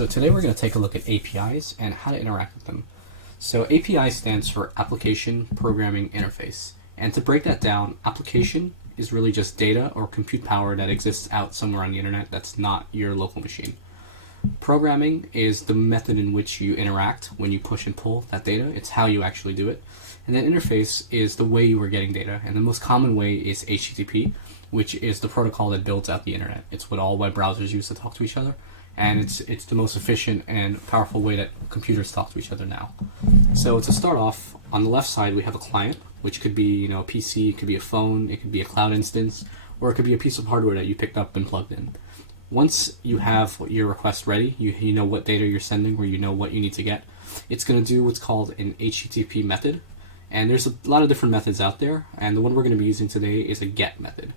So today we're going to take a look at APIs and how to interact with them. So API stands for Application Programming Interface. And to break that down, application is really just data or compute power that exists out somewhere on the internet that's not your local machine. Programming is the method in which you interact when you push and pull that data. It's how you actually do it. And then interface is the way you are getting data. And the most common way is HTTP, which is the protocol that builds out the internet. It's what all web browsers use to talk to each other. And it's the most efficient and powerful way that computers talk to each other now. So to start off, on the left side we have a client, which could be a PC, it could be a phone, it could be a cloud instance, or it could be a piece of hardware that you picked up and plugged in. Once you have your request ready, you know what data you're sending, or you know what you need to get, it's going to do what's called an HTTP method. And there's a lot of different methods out there, and the one we're going to be using today is a GET method.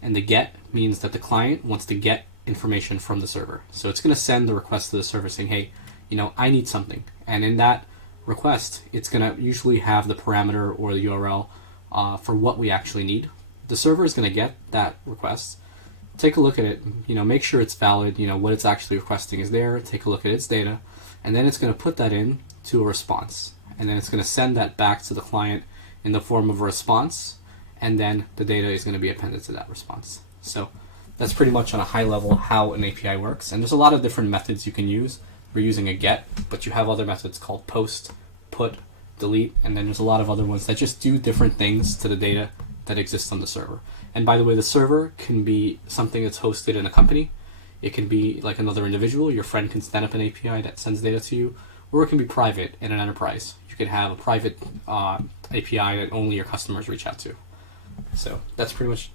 And the GET means that the client wants to get information from the server. So it's going to send the request to the server saying, hey, I need something. And in that request, it's going to usually have the parameter or the URL for what we actually need. The server is going to get that request, take a look at it, make sure it's valid, what it's actually requesting is there, take a look at its data, and then it's going to put that in to a response. And then it's going to send that back to the client in the form of a response, and then the data is going to be appended to that response. So that's pretty much on a high level how an API works. And there's a lot of different methods you can use. We're using a GET, but you have other methods called POST, PUT, DELETE, and then there's a lot of other ones that just do different things to the data that exists on the server. And by the way, the server can be something that's hosted in a company. It can be like another individual. Your friend can stand up an API that sends data to you, or it can be private in an enterprise. You can have a private API that only your customers reach out to. So that's pretty much.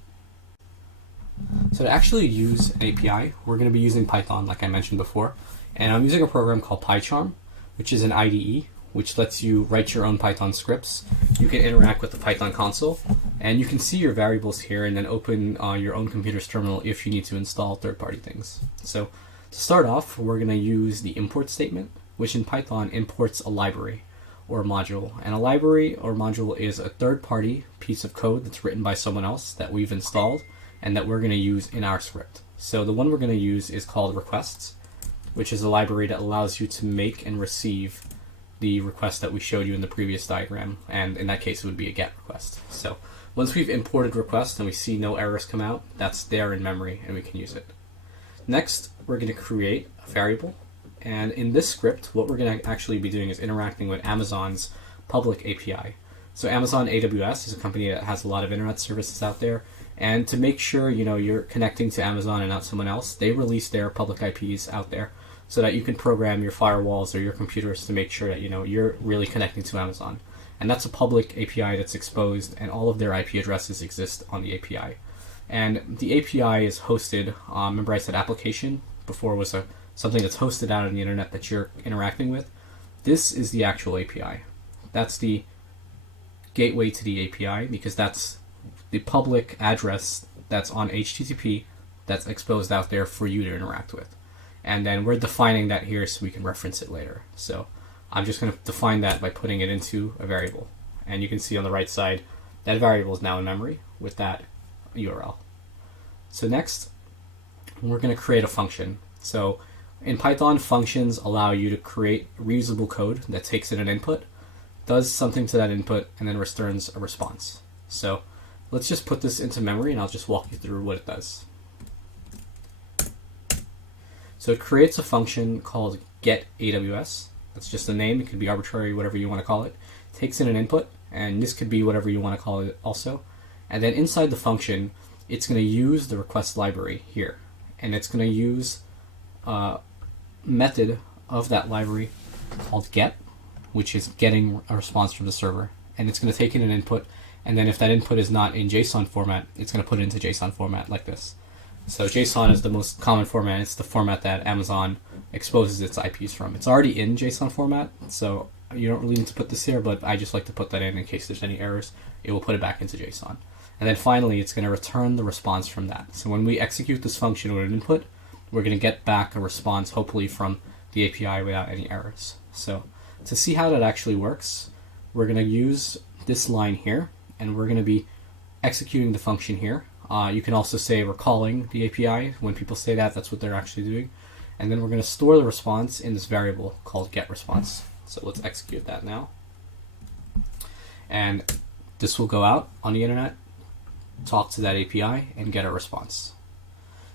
So to actually use an API, we're going to be using Python, like I mentioned before. And I'm using a program called PyCharm, which is an IDE, which lets you write your own Python scripts. You can interact with the Python console, and you can see your variables here and then open your own computer's terminal if you need to install third-party things. So to start off, we're going to use the import statement, which in Python imports a library or a module. And a library or module is a third-party piece of code that's written by someone else that we've installed and that we're going to use in our script. So the one we're going to use is called requests, which is a library that allows you to make and receive the request that we showed you in the previous diagram, and in that case it would be a GET request. So once we've imported request and we see no errors come out, that's there in memory and we can use it. Next, we're going to create a variable, and in this script what we're going to actually be doing is interacting with Amazon's public API. So Amazon AWS is a company that has a lot of internet services out there, and to make sure you're connecting to Amazon and not someone else, they release their public IPs out there so that you can program your firewalls or your computers to make sure that you're really connecting to Amazon. And that's a public API that's exposed, and all of their IP addresses exist on the API. And the API is hosted, remember I said application before was something that's hosted out on the internet that you're interacting with. This is the actual API. That's the gateway to the API, because that's the public address that's on HTTP that's exposed out there for you to interact with. And then we're defining that here so we can reference it later. So I'm just going to define that by putting it into a variable. And you can see on the right side that variable is now in memory with that URL. So next, we're going to create a function. So in Python, functions allow you to create reusable code that takes in an input, does something to that input, and then returns a response. So let's just put this into memory and I'll just walk you through what it does. So it creates a function called getAWS. That's just a name. It could be arbitrary, whatever you want to call it. Takes in an input, and this could be whatever you want to call it also. And then inside the function, it's going to use the request library here. And it's going to use a method of that library called get, which is getting a response from the server. And it's going to take in an input, and then if that input is not in JSON format, it's going to put it into JSON format like this. So JSON is the most common format. It's the format that Amazon exposes its IPs from. It's already in JSON format, so you don't really need to put this here, but I just like to put that in case there's any errors. It will put it back into JSON. And then finally, it's going to return the response from that. So when we execute this function with an input, we're going to get back a response, hopefully from the API without any errors. So to see how that actually works, we're going to use this line here, and we're going to be executing the function here. You can also say we're calling the API. When people say that, that's what they're actually doing. And then we're going to store the response in this variable called getResponse. So let's execute that now. And this will go out on the internet, talk to that API, and get a response.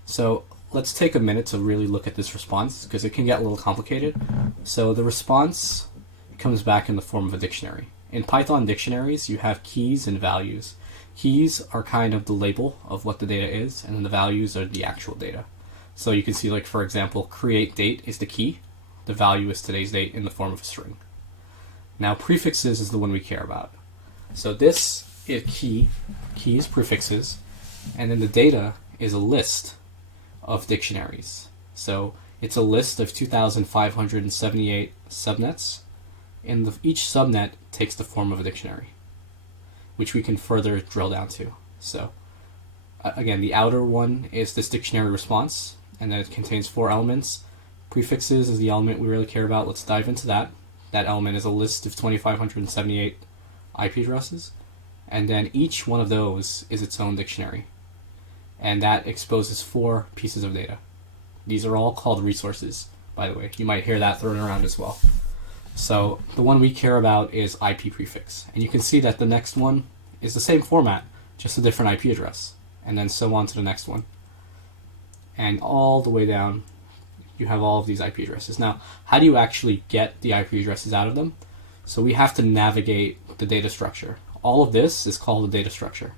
So let's take a minute to really look at this response because it can get a little complicated. So the response comes back in the form of a dictionary. In Python dictionaries, you have keys and values. Keys are kind of the label of what the data is, and then the values are the actual data. So you can see, like, for example, create date is the key. The value is today's date in the form of a string. Now prefixes is the one we care about. So this is keys, prefixes, and then the data is a list of dictionaries. So it's a list of 2,578 subnets, and each subnet takes the form of a dictionary, which we can further drill down to. So again, the outer one is this dictionary response, and then it contains 4 elements. Prefixes is the element we really care about. Let's dive into that. That element is a list of 2,578 IP addresses, and then each one of those is its own dictionary, and that exposes 4 pieces of data. These are all called resources, by the way. You might hear that thrown around as well. So the one we care about is IP prefix, and you can see that the next one is the same format, just a different IP address, and then so on to the next one. And all the way down, you have all of these IP addresses. Now, how do you actually get the IP addresses out of them? So we have to navigate the data structure. All of this is called a data structure.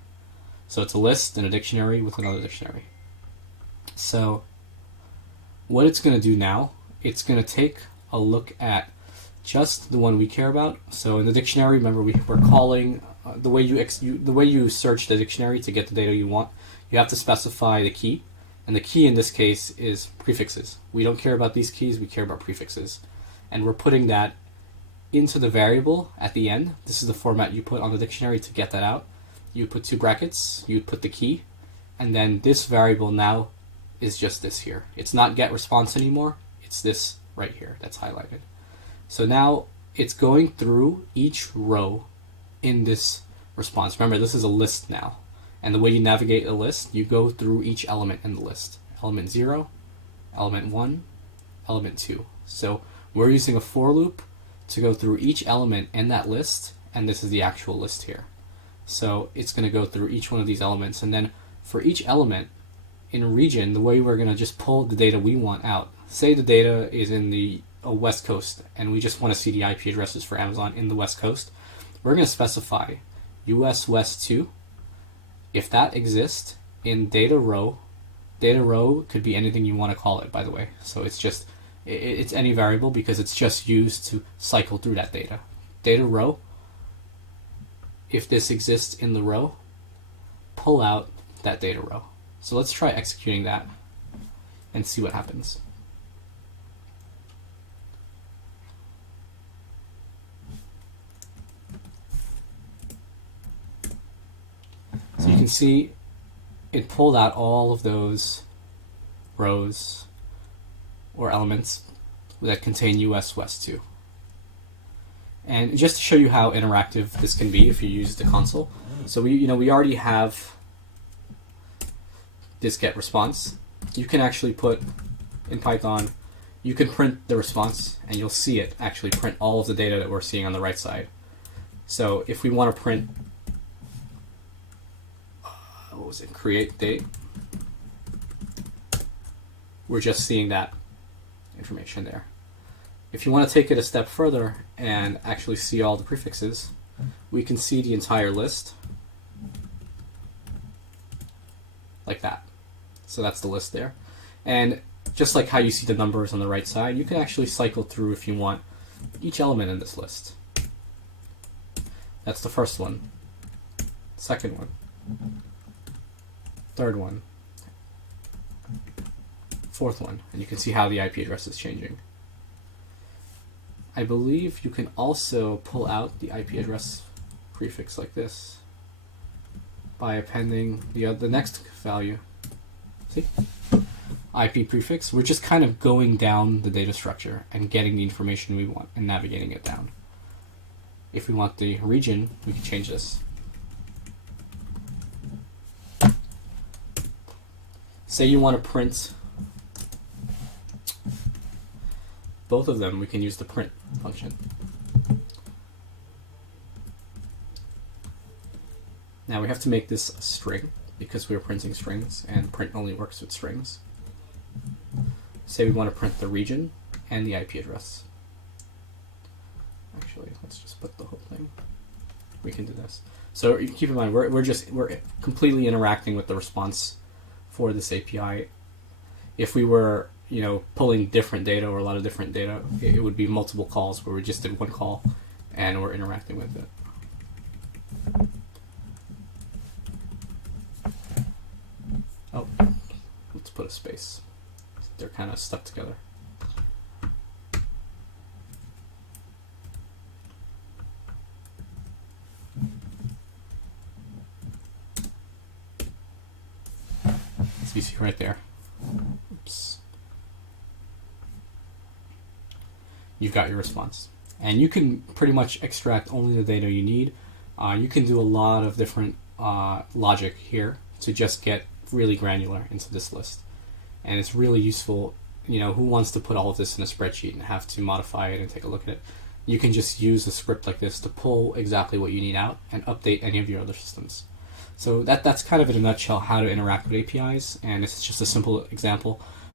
So it's a list and a dictionary with another dictionary. So what it's going to do now, it's going to take a look at just the one we care about. So in the dictionary, remember we're calling the way you search the dictionary to get the data you want. You have to specify the key, and the key in this case is prefixes. We don't care about these keys, we care about prefixes, and we're putting that into the variable at the end. This is the format you put on the dictionary to get that out. You put 2 brackets, you put the key, and then this variable now is just this here. It's not getResponse anymore, it's this right here that's highlighted. So now it's going through each row in this response. Remember, this is a list now, and the way you navigate a list, you go through each element in the list. Element 0, element 1, element 2. So we're using a for loop to go through each element in that list, and this is the actual list here. So it's going to go through each one of these elements, and then for each element in region, the way we're going to just pull the data we want out. Say the data is in the West Coast, and we just want to see the IP addresses for Amazon in the West Coast. We're going to specify US West 2. If that exists in data row could be anything you want to call it, by the way. So it's any variable because it's just used to cycle through that data. Data row, if this exists in the row, pull out that data row. So let's try executing that and see what happens. So you can see it pulled out all of those rows or elements that contain US West 2. And just to show you how interactive this can be if you use the console. So we already have this get response. You can actually put in Python, you can print the response and you'll see it actually print all of the data that we're seeing on the right side. So if we want to print create date, we're just seeing that information there. If you want to take it a step further and actually see all the prefixes, we can see the entire list like that. So that's the list there. And just like how you see the numbers on the right side, you can actually cycle through, if you want, each element in this list. That's the first one, second one, third one, fourth one, and you can see how the IP address is changing. I believe you can also pull out the IP address prefix like this by appending the next value. See? IP prefix. We're just kind of going down the data structure and getting the information we want and navigating it down. If we want the region, we can change this. Say you want to print both of them, we can use the print function. Now we have to make this a string because we're printing strings, and print only works with strings. Say we want to print the region and the IP address. Actually, let's just put the whole thing. We can do this. So keep in mind, we're completely interacting with the response for this API. If we were, pulling different data or a lot of different data, it would be multiple calls where we just did one call and we're interacting with it. Oh, let's put a space. They're kind of stuck together. As you see right there. Oops. You've got your response. And you can pretty much extract only the data you need. You can do a lot of different logic here to just get really granular into this list. And it's really useful, who wants to put all of this in a spreadsheet and have to modify it and take a look at it. You can just use a script like this to pull exactly what you need out and update any of your other systems. So that's kind of in a nutshell how to interact with APIs, and it's just a simple example.